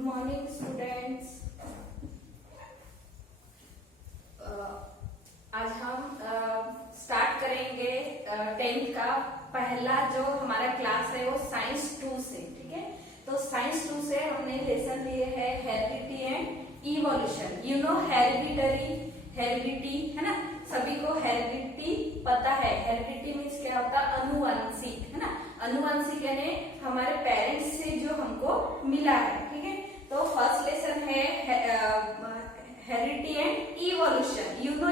Good morning students. आज हम start करेंगे 10th का पहला जो हमारा क्लास है वो साइंस 2 से। ठीक है, तो साइंस 2 से हमने लेसन लिए है heredity and evolution. You know heredity है ना, सभी को हेरिडिटी पता है। हेरिडिटी मीन्स क्या होता है? अनुवांशिक, है ना। अनुवांशिक यानी हमारे पेरेंट्स से जो हमको मिला है। ठीक है, तो फर्स्ट लेसन है heredity and evolution. You know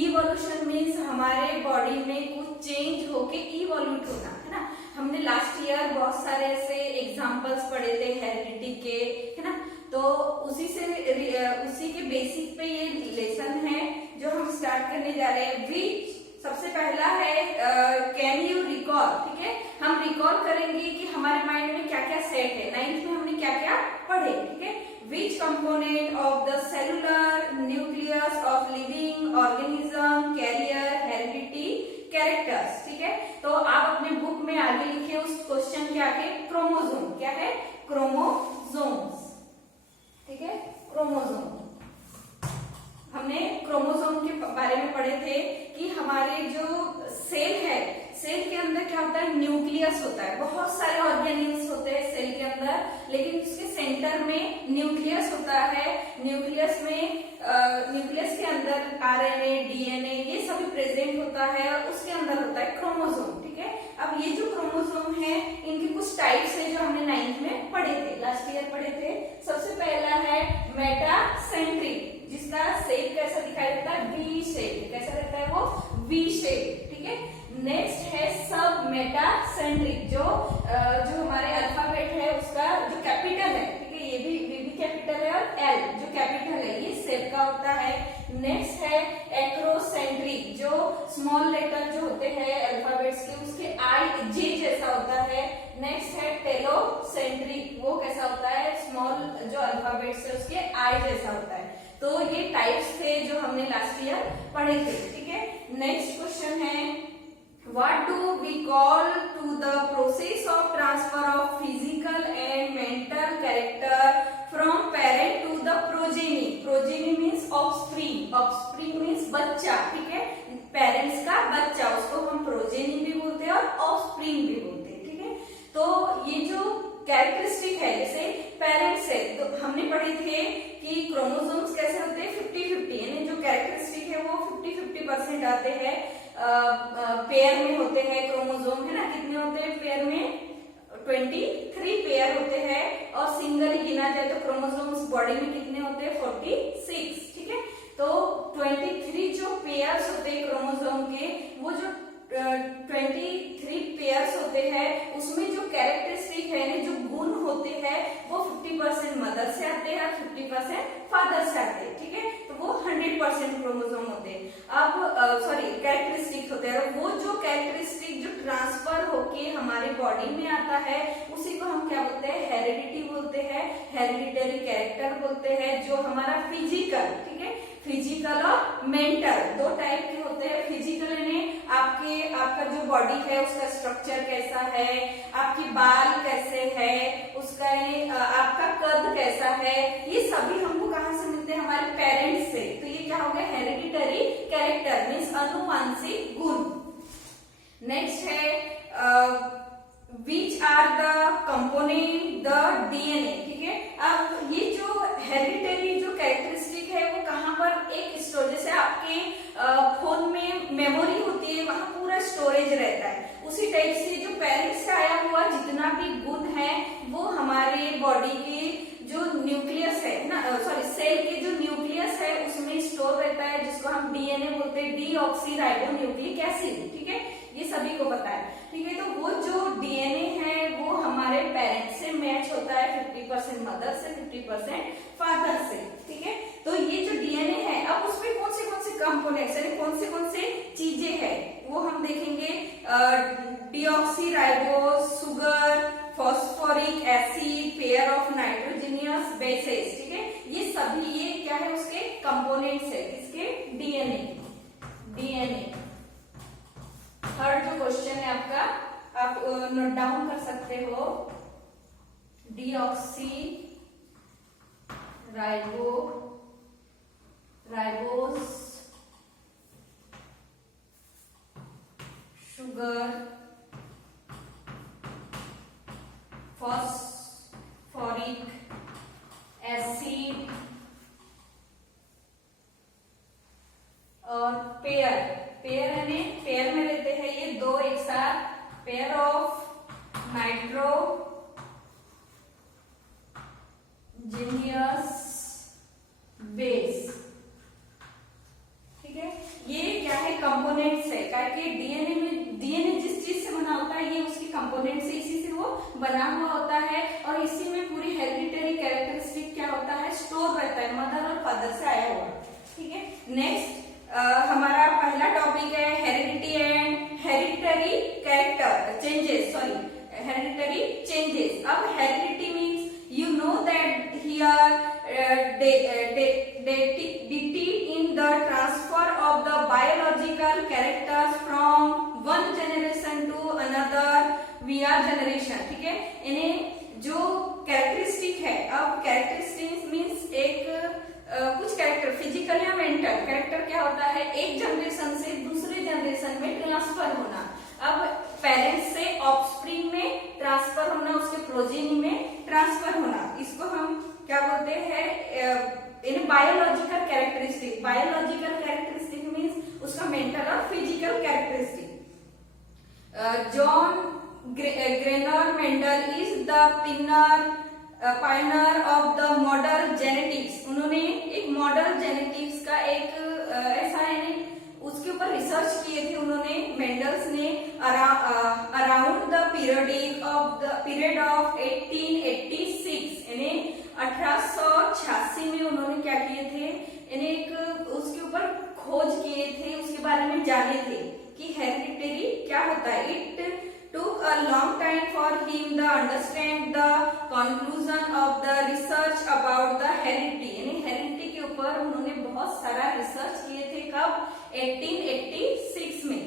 evolution means हमारे बॉडी में कुछ चेंज होके इवोल्यूट होना, है ना। हमने लास्ट ईयर बहुत सारे ऐसे एग्जांपल्स पढ़े थे हेरिडिटी के, है ना। तो उसी के बेसिक पे ये लेसन है जो हम स्टार्ट करने जा रहे हैं। विच सबसे पहला है कैन यू रिकॉल। ठीक है, हम रिकॉल करेंगे कि हमारे माइंड में क्या क्या सेट है। 9th में हमने क्या क्या पढ़े। ठीक है, which component of the cellular nucleus of living organism carrier heredity characters. ठीक है, तो आप अपने बुक में आगे लिखे उस क्वेश्चन के आगे क्रोमोसोम। क्या है? क्रोमोसोम्स। ठीक है, क्रोमोसोम। हमने क्रोमोसोम के बारे में पढ़े थे कि हमारे जो सेल है, सेल के अंदर क्या होता है? न्यूक्लियस होता है। बहुत सारे ऑर्गेनिल्स होते हैं सेल के अंदर, लेकिन उसके सेंटर में न्यूक्लियस होता है। न्यूक्लियस के अंदर आरएनए, डीएनए ये सभी प्रेजेंट होता है और उसके अंदर होता है क्रोमोसोम। ठीक है, अब ये जो क्रोमोसोम है इनके कुछ टाइप्स है जो हमने 9th में पढ़े थे, लास्ट ईयर पढ़े थे। सबसे पहला है मेटासेंट्रिक, जिसका शेप कैसा दिखाई देता है? V shape. कैसा रहता है वो? V shape. ठीक है, नेक्स्ट है सब मेटासेंट्रिक, जो हमारे अल्फाबेट है उसका जो कैपिटल है, ठीक है, ये भी कैपिटल है और एल जो कैपिटल है ये शेप का होता है। नेक्स्ट है एक्रोसेंट्रिक, जो स्मॉल लेटर जो होते हैं अल्फाबेट्स के उसके आई जे जैसा होता है। नेक्स्ट है टेलोसेंट्रिक, वो कैसा होता है? स्मॉल जो अल्फाबेट्स है उसके आई जैसा होता है। तो ये टाइप्स थे जो हमने लास्ट ईयर पढ़े थे। ठीक है, नेक्स्ट क्वेश्चन है what do we call to the process of transfer of physical and mental character from parent to the progeny? Progeny means offspring, offspring means बच्चा। ठीक है, पेरेंट्स का बच्चा, उसको हम प्रोजेनी भी बोलते हैं और ऑफस्प्रिंग भी बोलते हैं। ठीक है, तो ये जो कैरेक्टरिस्टिक है, जैसे पेरेंट्स है तो हमने पढ़े थे कि क्रोमोसोम्स कैसे होते हैं? 50-50, यानी जो कैरेक्टरिस्टिक है वो 50-50% आते हैं। पेयर में होते हैं क्रोमोसोम, है ना। कितने होते हैं पेयर में? 23 पेयर होते हैं। और सिंगल गिना जाए तो क्रोमोसोम्स बॉडी में कितने होते हैं? 46। ठीक है, तो 23 जो पेयर्स होते हैं क्रोमोसोम के, वो जो 23 पेयर्स होते हैं उसमें जो कैरेक्टरिस्टिक है, जो गुण होते हैं वो 50% मदर से आते हैं और 50% फादर से आते हैं। ठीक है, तो वो 100% क्रोमोसोम होते हैं। अब कैरेक्टरिस्टिक होते हैं, और वो जो कैरेक्टरिस्टिक जो ट्रांसफर होके हमारे बॉडी में आता है उसी को हम क्या बोलते हैं? हेरिडिटी बोलते हैं, हेरिडिटरी कैरेक्टर बोलते हैं। जो हमारा फिजिकल, ठीक है, फिजिकल और मेंटल दो टाइप के होते हैं। फिजिकल यानी आपका जो बॉडी है उसका स्ट्रक्चर कैसा है, आपकी बाल कैसे है, उसका आपका कद कैसा है, ये सभी हमको कहाँ से मिलते हैं? हमारे पेरेंट्स से। तो ये क्या हो गया? हेरिडिटरी कैरेक्टर मीन्स अनुवांशिक गुण। नेक्स्ट है which are the component the DNA. ठीक है, अब ये जो हेरिडिटरी जो कैरेक्टरिस्टिक है वो कहाँ पर एक स्टोरेज, जैसे आपके फोन में मेमोरी होती है वहां पूरा स्टोरेज रहता है, उसी टाइप से जो पेरेंट्स से आया हुआ जितना भी गुण है वो हमारे बॉडी के जो न्यूक्लियस है ना, सेल के जो न्यूक्लियस है उसमें स्टोर रहता है, जिसको हम डीएनए बोलते हैं, डीऑक्सीराइबोन्यूक्लिक एसिड। ठीक है, ये सभी को पता है। ठीक है, तो वो जो डीएनए है वो हमारे पेरेंट्स से मैच होता है, 50% मदर से, 50% फादर से। ठीक है, तो ये जो डीएनए है अब उसमें कौन से कंपोनेंट्स यानी कौन से चीजें हैं वो हम देखेंगे। Deoxyribose, sugar, phosphoric acid, pair of nitrogenous bases. ठीक है, ये सभी ये क्या है? उसके कंपोनेंट्स है, किसके? डीएनए। थर्ड जो क्वेश्चन है आपका, आप नोट डाउन कर सकते हो। Deoxy ribose, sugar, phosphoric acid और पेयर में लेते हैं ये दो एक साथ, पेयर ऑफ नाइट्रोजनियस बेस। ठीक है, ये क्या है, कंपोनेंट्स है, क्योंकि डीएनए जिस चीज से बना होता है ये उसकी कंपोनेंट से, इसी से वो बना हुआ होता है और इसी में पूरी हेरिडिटरी कैरेक्टरिस्टिक क्या होता है, स्टोर रहता है, मदर और फादर से आया हुआ। ठीक है, नेक्स्ट हमारा पहला टॉपिक है heredity and hereditary character changes, hereditary changes. अब heredity means you know that heredity in the transfer of the biological characters from one generation to another via generation. ठीक है, इन्हें जो कैरेक्टरिस्टिक है, अब कैरेक्टरिस्टिक मीन्स एक कुछ character physical या मेंटल कैरेक्टर क्या होता है, एक जनरेशन से दूसरे जनरेशन में ट्रांसफर होना। अब पेरेंट्स से ऑफस्प्रिंग में ट्रांसफर होना, उसके प्रोजेनी में ट्रांसफर होना, इसको हम क्या बोलते हैं, इन biological characteristic. Biological characteristic means उसका मेंटल और physical characteristic. John Gregor Mendel is the pioneer of the modern genetics. उन्होंने एक मॉडर्न जेनेटिक्स का एक ऐसा है उसके ऊपर रिसर्च किए थे उन्होंने, मेंडल्स ने, अराउंड द पीरियड ऑफ 1886, यानी 1886 में उन्होंने क्या किए थे, यानी एक उसके ऊपर खोज किए थे, उसके बारे में जाने थे कि हेरिडिटरी क्या होता है। It took a long time for him to understand the conclusion of the research about the heredity, यानी हेरिडिटी के ऊपर उन्होंने बहुत सारा रिसर्च किए थे। कब, 1886 में।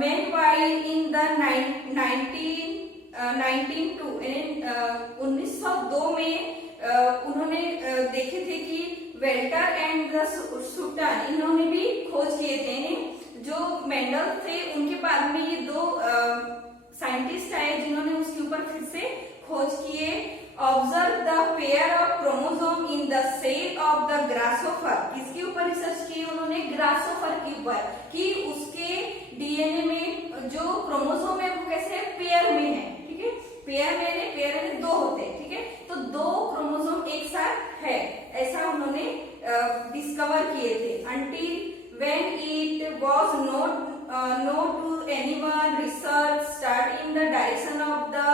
meanwhile in the 1902 में उन्होंने देखे थे कि वेल्टर एंड द सुटन, इन्होंने भी खोज किए थे। जो मेंडल थे उनके बाद में ये दो साइंटिस्ट आए जिन्होंने उसके ऊपर फिर से खोज किए। Observe the pair of chromosome in the cell of the grasshopper, किसके ऊपर रिसर्च की उन्होंने, ग्रासोफर के ऊपर, कि उसके डीएनए में जो क्रोमोसोम है वो कैसे है, पेयर में है। ठीक है, पेयर में दो होते हैं। ठीक है, तो दो क्रोमोसोम एक साथ है, ऐसा उन्होंने डिस्कवर किए थे। until when it was not known to anyone, research started in the direction of the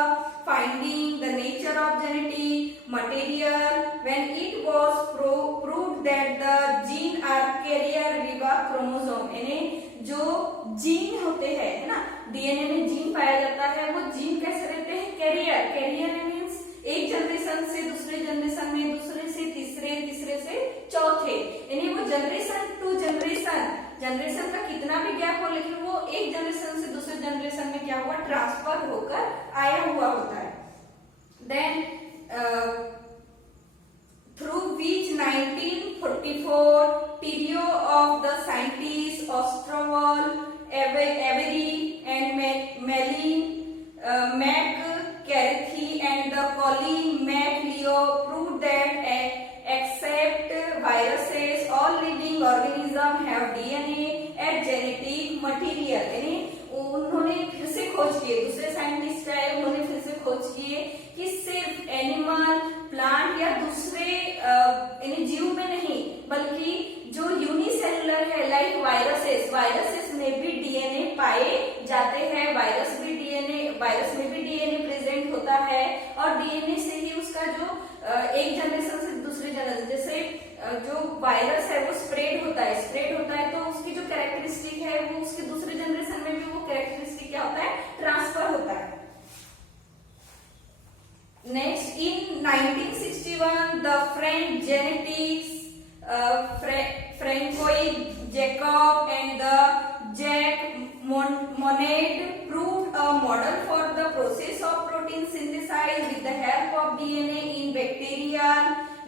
finding the nature of genetic material. When it was proved that the gene are carrier viva chromosome, यानी जो gene होते हैं, है ना, DNA में gene पाया जाता है, वो जीन कैसे रहते हैं, कैरियर मीन्स एक जनरेशन से दूसरे जनरेशन में, दूसरे से तीसरे, तीसरे से चौथे, यानी वो जनरेशन टू जनरेशन का कितना भी गैप हो, लेकिन वो एक जनरेशन से दूसरे जनरेशन में क्या हुआ, ट्रांसफर होकर आया हुआ होता है। Then through which 1944 trio of the scientists Ostrowal, Avery and Malin McCarthy and the Colin McLeod proved that except viruses, all living organisms have DNA as genetic material. यानी उन्होंने फिर से खोज किए, दूसरे साइंटिस्ट आए, उन्होंने फिर से खोज किए कि सिर्फ एनिमल, प्लांट या दूसरे जीव में नहीं, बल्कि जो यूनिसेलुलर है लाइक वायरसेस में भी डीएनए पाए जाते हैं। वायरस में भी डीएनए प्रेजेंट होता है और डीएनए से ही उसका जो एक जनरेशन से दूसरे जनरेशन, जैसे जो वायरस है वो स्प्रेड होता है तो उसकी जो कैरेक्टरिस्टिक है वो उसके दूसरे जनरेशन में भी वो कैरेक्टरिस्टिक क्या होता है, ट्रांसफर होता है। Next, in 1961 the French genetics Francois Jacob and the Jack Monod proved a model for the process of protein synthesis with the help of DNA in bacteria.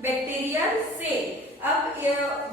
Bacterial cell. अब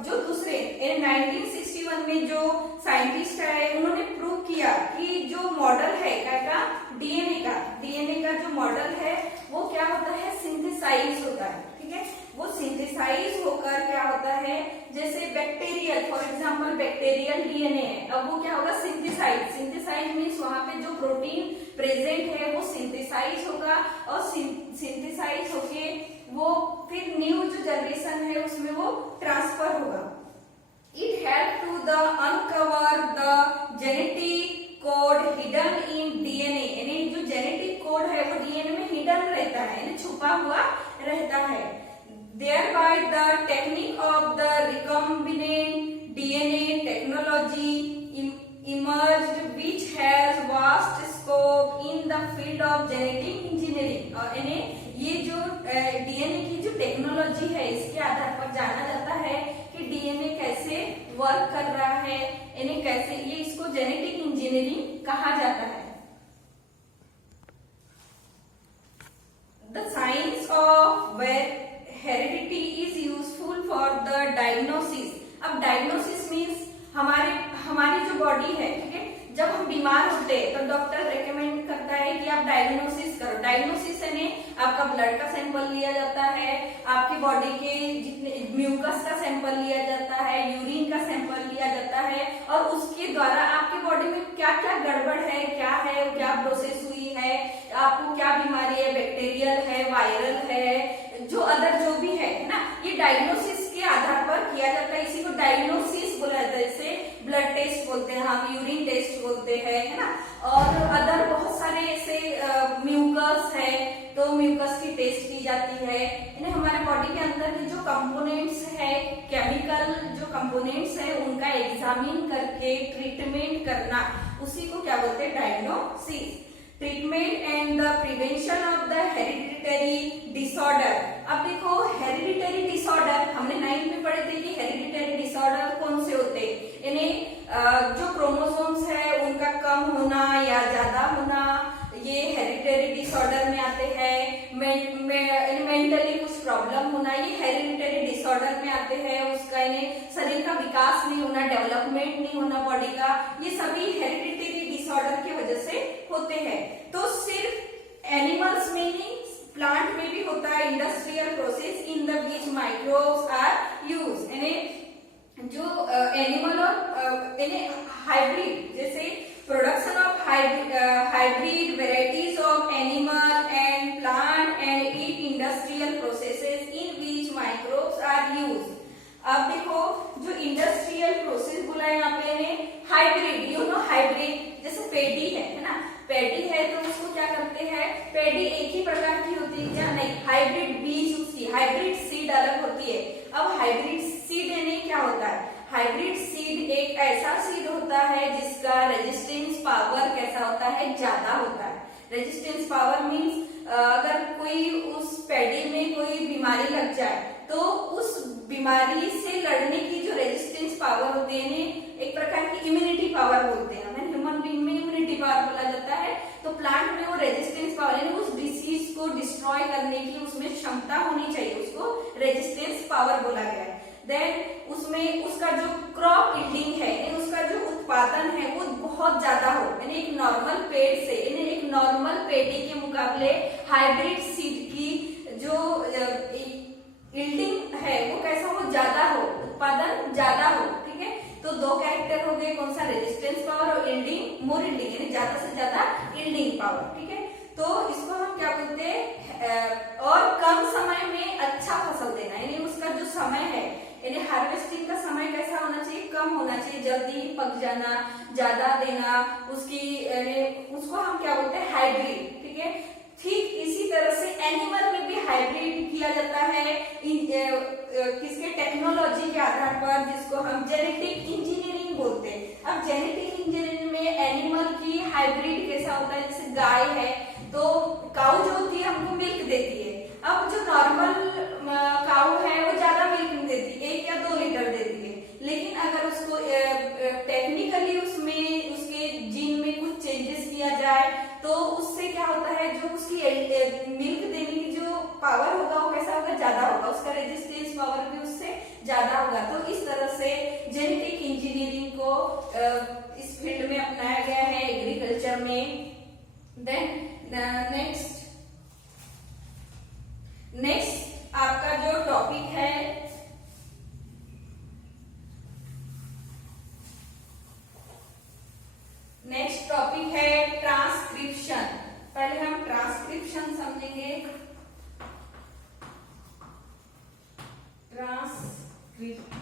जो दूसरे 1961 में जो साइंटिस्ट है उन्होंने prove किया कि जो मॉडल है क्या डीएनए का जो मॉडल है वो क्या होता है, सिंथेसाइज होता है। ठीक है, वो सिंथेसाइज होकर क्या होता है, जैसे bacterial, for example bacterial DNA है, अब वो क्या होगा, सिंथेसाइज मीन्स वहां पे जो प्रोटीन प्रेजेंट है वो सिंथेसाइज होगा और सिंथेसाइज होके वो फिर न्यू जो जनरेशन है उसमें वो ट्रांसफर होगा। It help to the uncover the genetic code hidden in DNA, यानी जो जेनेटिक कोड है वो डीएनए में हिडन रहता है, यानी छुपा हुआ रहता है। Thereby the technique of the recombinant DNA technology emerged, which has vast scope in the field of genetic engineering। यानी ये जो डीएनए की जो टेक्नोलॉजी है इसके आधार पर जाना जाता है कि डीएनए कैसे वर्क कर रहा है, यानी कैसे ये इसको जेनेटिक इंजीनियरिंग कहा जाता है। The science of heredity is useful for the diagnosis। अब डायग्नोसिस मीन्स हमारी जो बॉडी है, ठीक है, जब हम बीमार होते हैं तो डॉक्टर रेकमेंड करता है कि आप डायग्नोसिस करो। डायग्नोसिस यानी आपका ब्लड का सैंपल लिया जाता है, आपकी बॉडी के जितने म्यूकस का सैंपल लिया जाता है, यूरिन का सैंपल लिया जाता है और उसके द्वारा आपकी बॉडी में क्या क्या गड़बड़ है, क्या प्रोसेस हुई है, आपको क्या बीमारी है, बैक्टीरियल है, वायरल है, जो अदर जो भी है ना, ये डायग्नोसिस के आधार पर किया जाता है। इसी को डायग्नोसिस बोला जाता है, जैसे ब्लड टेस्ट बोलते हैं हम, यूरिन टेस्ट बोलते हैं, है ना, और अदर बहुत सारे ऐसे म्यूकस है तो म्यूकस की टेस्ट की जाती है। यानी हमारे बॉडी के अंदर के जो कंपोनेंट्स है, केमिकल जो कंपोनेंट्स है उनका एग्जामिन करके ट्रीटमेंट करना, उसी को क्या बोलते हैं, diagnosis. Treatment and the prevention of the hereditary disorder. अब देखो हेरिडिटरी डिसऑर्डर हमने 9th में पढ़े थे कि हेरिडिटरी डिसऑर्डर कौन से होते हैं, यानी जो क्रोमोसोम्स है उनका कम होना या ज्यादा होना, ये हेरिडिटरी डिसऑर्डर में आते हैं। मेंटली कुछ प्रॉब्लम होना, ये हेरिडिटरी डिसऑर्डर में आते हैं। उसका शरीर का विकास नहीं होना, डेवलपमेंट नहीं होना बॉडी का, ये सभी हेरिडिटरी डिसऑर्डर की वजह से होते हैं। तो सिर्फ एनिमल्स में ही, प्लांट में भी होता है industrial process in the which microbes are use. यानी जो एनिमल और हाइब्रिड, जैसे production of hybrid varieties of animal and plant and eat industrial processes in which microbes are use. अब देखो जो इंडस्ट्रियल प्रोसेस बोला है यहाँ पे हाइब्रिड, यू नो हाइब्रिड, जैसे पेडी है ना, पेडी है तो उसको क्या करते हैं, पेडी एक ही प्रकार की होती है क्या, नहीं, हाइब्रिड बीज, उसकी हाइब्रिड सीड अलग होती है। अब हाइब्रिड सीड यानी क्या होता है, हाइब्रिड सीड एक ऐसा सीड होता है जिसका रेजिस्टेंस पावर कैसा होता है, ज्यादा होता है। रेजिस्टेंस पावर मीन्स अगर कोई उस पेडी में कोई बीमारी लग जाए तो उस बीमारी से लड़ने की जो रेजिस्टेंस पावर होती है, एक प्रकार की इम्यूनिटी पावर बोलते हैं हमें, ह्यूमन बीइंग में इम्यूनिटी पावर बोला जाता है। तो प्लांट में वो रेजिस्टेंस पावर यानी उस डिसीज को डिस्ट्रॉय करने की उसमें क्षमता होनी चाहिए, उसको रेजिस्टेंस पावर बोला गया है। देन उसमें उसका जो क्रॉप यील्डिंग है, उसका जो उत्पादन है वो बहुत ज्यादा हो, यानी एक नॉर्मल पेड़ से, यानी एक नॉर्मल पेड़ी के मुकाबले हाइब्रिड सीड की जो यील्डिंग है वो कैसा हो, ज्यादा हो, उत्पादन ज्यादा हो। ठीक है, तो दो कैरेक्टर हो गए, कौन सा, रेजिस्टेंस पावर और यील्डिंग, मोर यील्डिंग यानी ज्यादा से ज्यादा यील्डिंग पावर। ठीक है, तो इसको हम क्या बोलते हैं, और कम समय में अच्छा फसल देना, यानी उसका जो समय है, यानी हार्वेस्टिंग का समय कैसा होना चाहिए, कम होना चाहिए, जल्दी पक जाना, ज्यादा देना, उसको हम क्या बोलते हैं, हाइब्रिड। ठीक है, ठीक इसी तरह से एनिमल में भी हाइब्रिड किया जाता है किसके, टेक्नोलॉजी के आधार पर, जिसको हम जेनेटिक इंजीनियरिंग बोलते हैं। अब जेनेटिक इंजीनियरिंग में एनिमल की हाइब्रिड कैसा होता है, जैसे गाय है तो काऊ जो होती है हमको मिल्क देती है। अब जो नॉर्मल काऊ है वो ज्यादा मिल्क नहीं देती, 1 या 2 लीटर देती है, लेकिन अगर उसको टेक्निकली उसमें उसके जीन में कुछ चेंजेस किया जाए तो उससे क्या होता है, जो उसकी मिल्क देने की जो पावर होगा वो कैसा होगा, ज्यादा होगा, उसका रेजिस्टेंस पावर भी उससे ज्यादा होगा। तो इस तरह से जेनेटिक इंजीनियरिंग को इस फील्ड में अपनाया गया है एग्रीकल्चर में। देन नेक्स्ट आपका जो टॉपिक है ट्रांसक्रिप्शन। पहले हम ट्रांसक्रिप्शन समझेंगे। ट्रांसक्रिप्शन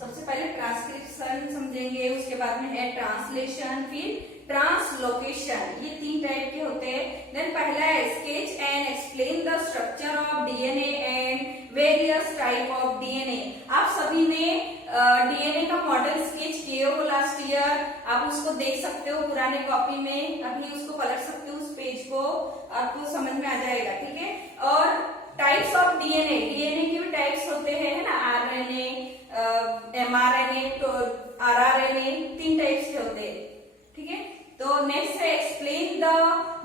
सबसे पहले ट्रांसक्रिप्शन समझेंगे, उसके बाद में है ट्रांसलेशन, फिर ट्रांसलोकेशन। ये 3 टाइप के होते हैं। देन पहला है sketch and explain the structure of DNA and various type of DNA. आप सभी ने डीएनए का मॉडल स्केच किए हो लास्ट ईयर, आप उसको देख सकते हो पुराने कॉपी में, अभी उसको पलट सकते हो उस पेज को, आपको समझ में आ जाएगा, ठीक है। और टाइप्स ऑफ डीएनए, डीएनए के भी टाइप्स होते हैं, है ना, आरएनए, एमआरएनए, तो आरआरएनए, 3 टाइप्स के होते हैं, ठीक है। तो नेक्स्ट है explain the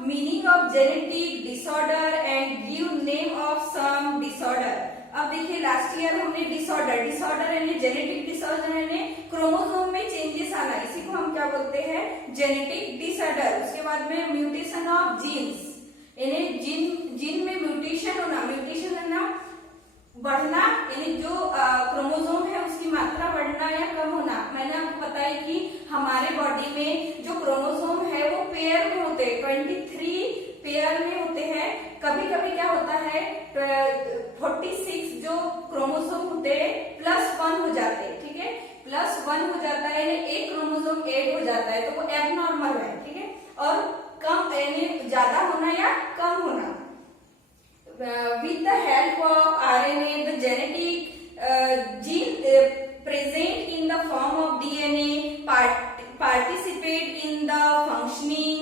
meaning of genetic disorder and give name of some disorder. अब देखिए लास्ट ईयर हमने डिसऑर्डर यानी जेनेटिक डिसऑर्डर यानी क्रोमोसोम में चेंजेस आना, इसी को हम क्या बोलते हैं, जेनेटिक डिसऑर्डर। उसके बाद में म्यूटेशन ऑफ जीन्स, यानी जीन में म्यूटेशन होना, म्यूटेशन है ना बढ़ना, यानी जो क्रोमोसोम है उसकी मात्रा बढ़ना या कम होना। मैंने आपको बताया कि हमारे बॉडी में जो क्रोमोसोम है वो पेयर में होते हैं, 23 पेयर में होते हैं। कभी कभी क्या होता है 46 जो क्रोमोसोम होते हैं +1 हो जाते हैं, ठीक है, +1 हो जाता है, यानी एक क्रोमोसोम ऐड हो जाता है, तो वो एबनॉर्मल है, ठीक है। और कम यानी ज्यादा होना या कम होना। With the help of RNA, the genetic gene present in the form of DNA participate in the functioning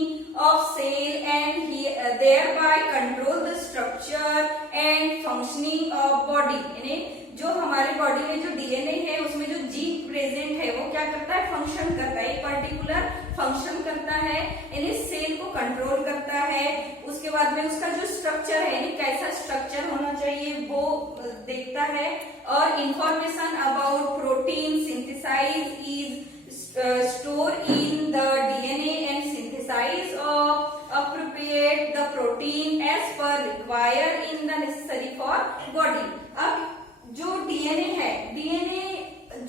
of cell and thereby control the structure and functioning of body। यानी जो हमारे बॉडी में जो डीएनए है उसमें जो gene present है वो क्या करता है, फंक्शन करता है, एक पर्टिकुलर फंक्शन करता है, यानी सेल को कंट्रोल करता है। उसके बाद में उसका जो स्ट्रक्चर है, यानी कैसा स्ट्रक्चर होना चाहिए वो देखता है। और information about protein synthesize is store in the DNA and synthesize of appropriate the protein as per require in the necessary for body। अब जो डीएनए है, डीएनए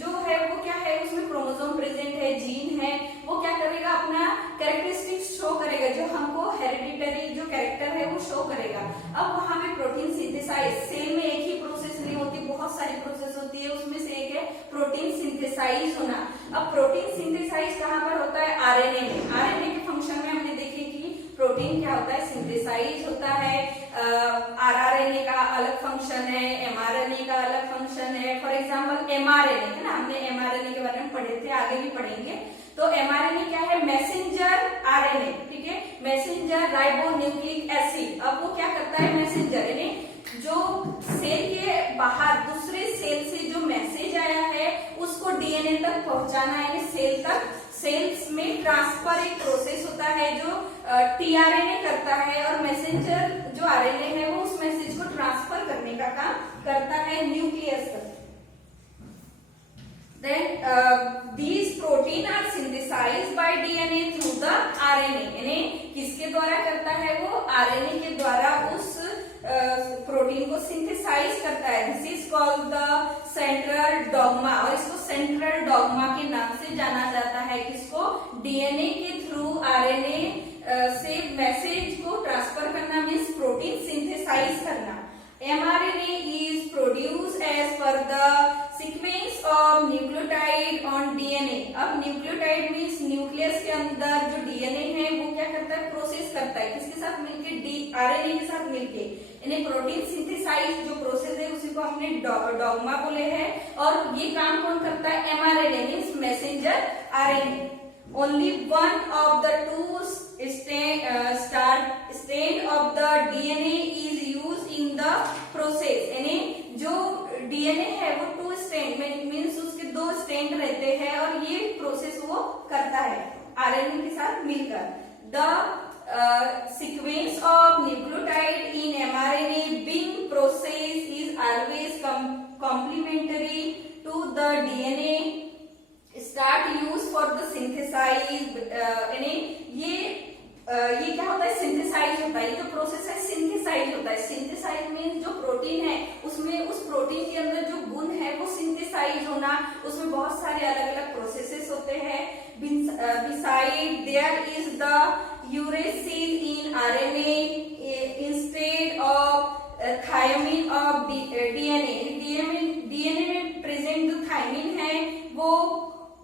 जो है वो क्या है, उसमें क्रोमोसोम प्रेजेंट है, जीन है, वो क्या करेगा, अपना कैरेक्टरिस्टिक्स शो करेगा, जो हमको हेरिडिटरी जो कैरेक्टर है वो शो करेगा। अब वहां पे प्रोटीन सिंथेसाइज, सेल में एक ही प्रोसेस नहीं होती, बहुत सारी प्रोसेस होती है, उसमें से एक है प्रोटीन सिंथेसाइज होना। अब प्रोटीन सिंथेसाइज कहाँ पर होता है, आरएनए में। आरएनए के फंक्शन में हमने देखे कि प्रोटीन क्या होता है, सिंथेसाइज होता है। आरआरएनए का अलग फंक्शन है, एमआरएनए का अलग फंक्शन है। फॉर एग्जांपल एमआरएनए है ना, हमने एमआरएनए के बारे में पढ़े थे, आगे भी पढ़ेंगे। तो एमआरएनए क्या है, मैसेंजर आरएनए, ठीक है, मैसेंजर राइबोन्यूक्लिक एसिड। अब वो क्या करता है, मैसेंजर यानी जो सेल के बाहर दूसरे सेल से जो मैसेज आया है उसको डीएनए तक पहुंचाना, यानी सेल तक, सेल्स में ट्रांसफर एक प्रोसेस होता है जो टीआरएनए करता है, और मैसेंजर जो आरएनए है वो उस मैसेज को ट्रांसफर करने का काम करता है न्यूक्लियस तक। Then these protein are synthesized by DNA through the RNA। यानी किसके द्वारा करता है वो, आरएनए के द्वारा उस प्रोटीन को सिंथेसाइज करता है। This is called the central dogma, और इसको सेंट्रल डॉगमा के नाम से जाना जाता है। किसको, डीएनए के थ्रू आरएनए से मैसेज को ट्रांसफर करना, मीन्स प्रोटीन सिंथेसाइज करना। mRNA is produced as per the sequence of nucleotide on DNA। अब न्यूक्लियोटाइड मीन्स न्यूक्लियस के अंदर जो डीएनए है वो क्या करता है, प्रोसेस करता है, किसके साथ मिलके, आरएनए के साथ मिलके, यानी प्रोटीन सिंथेसाइज जो प्रोसेस है उसी को हमने डॉगमा बोले हैं। और ये काम कौन करता है, mRNA means messenger RNA. Only one of the two strand of the DNA is used in the process। यानी जो डीएनए है वो 2 स्ट्रैंड मीन्स उसके 2 स्ट्रैंड रहते हैं, और ये प्रोसेस वो करता है आरएनए के साथ मिलकर। The sequence of nucleotide in mRNA being processed is always complementary to the DNA start use for the synthesize यानी ये क्या होता है, सिंथेसाइज होता है। ये जो प्रोसेस है सिंथेसाइज होता है। सिंथेसाइज मीन्स जो प्रोटीन है उसमें उस प्रोटीन के अंदर जो गुण है वो सिंथेसाइज होना, उसमें बहुत सारे अलग अलग प्रोसेसेस होते हैं। Beside there is the uracil in RNA instead of thymine of DNA. DNA में प्रेजेंट जो थायमिन है वो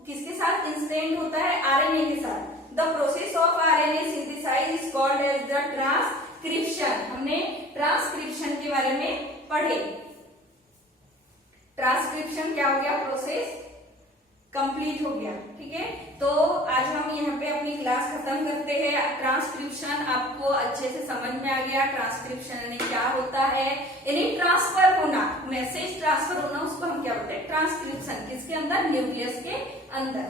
किसके साथ इंस्टेंट होता है, आरएनए के साथ। The process of RNA synthesis is called as the transcription। हमने ट्रांसक्रिप्शन के बारे में पढ़े। ट्रांसक्रिप्शन क्या हो गया, प्रोसेस कंप्लीट हो गया। ठीक है, तो आज हम यहाँ पे अपनी क्लास खत्म करते हैं। ट्रांसक्रिप्शन आपको अच्छे से समझ में आ गया। ट्रांसक्रिप्शन यानी क्या होता है, यानी ट्रांसफर होना, मैसेज ट्रांसफर होना, उसको हम क्या बोलते हैं, ट्रांसक्रिप्शन। किसके अंदर, न्यूक्लियस के अंदर।